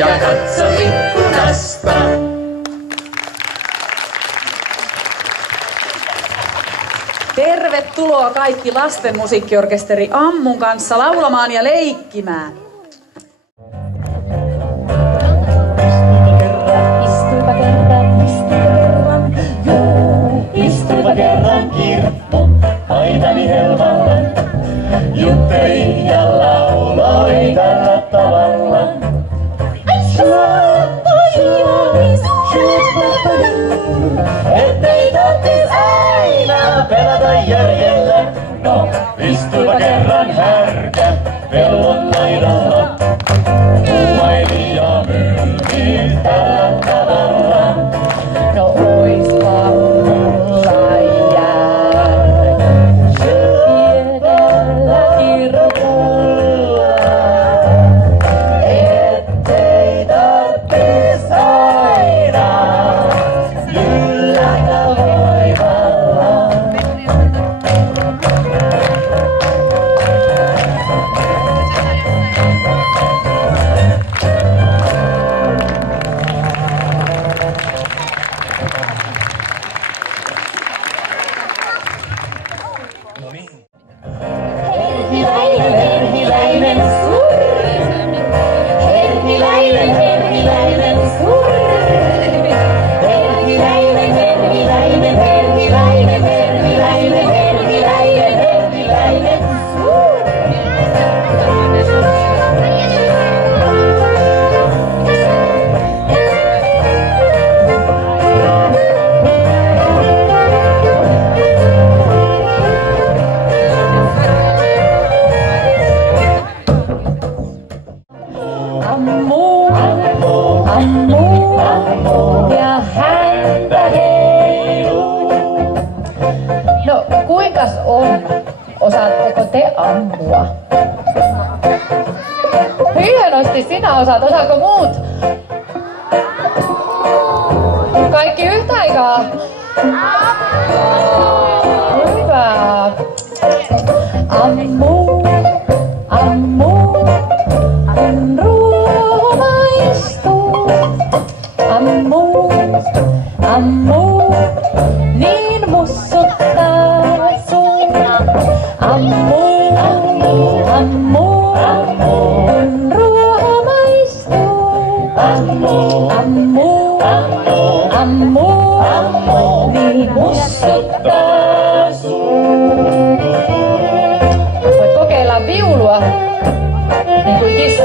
ja katso ikkunasta. Tervetuloa kaikki lasten musiikkiorkesteri Ammun kanssa laulamaan ja leikkimään. Istuipa kerran, juu, istuipa kerran kirppu paitani helmalla. Jutteli ja lauloi tällä tavalla. Ettei tarvitsis aina pelata järjellä. No, istuipa kerran härkä pellon laidalla. Kuvaili ja myyli tällä tavalla. No oispa mulla järkä pienellä kirpulla. Ettei tarvitsis aina yllätä voimalla. Herhiläinen surmi. Herhiläinen surmi. Herhiläinen Ammu ja häntä heiluu. No kuinkas on? Osaatteko te ammua? Hienosti sinä osaat. Osaako muut? Kaikki yhtä aikaa? Hyvä. Ammu, ammu, kun ruoho maistuu. Ammu, ammu, niin mussuttaa suu. Ammu, ammu, kun ruoho maistuu. Ammu, ammu, niin mussuttaa suu. Voit kokeilla viulua, niin kuin kissa.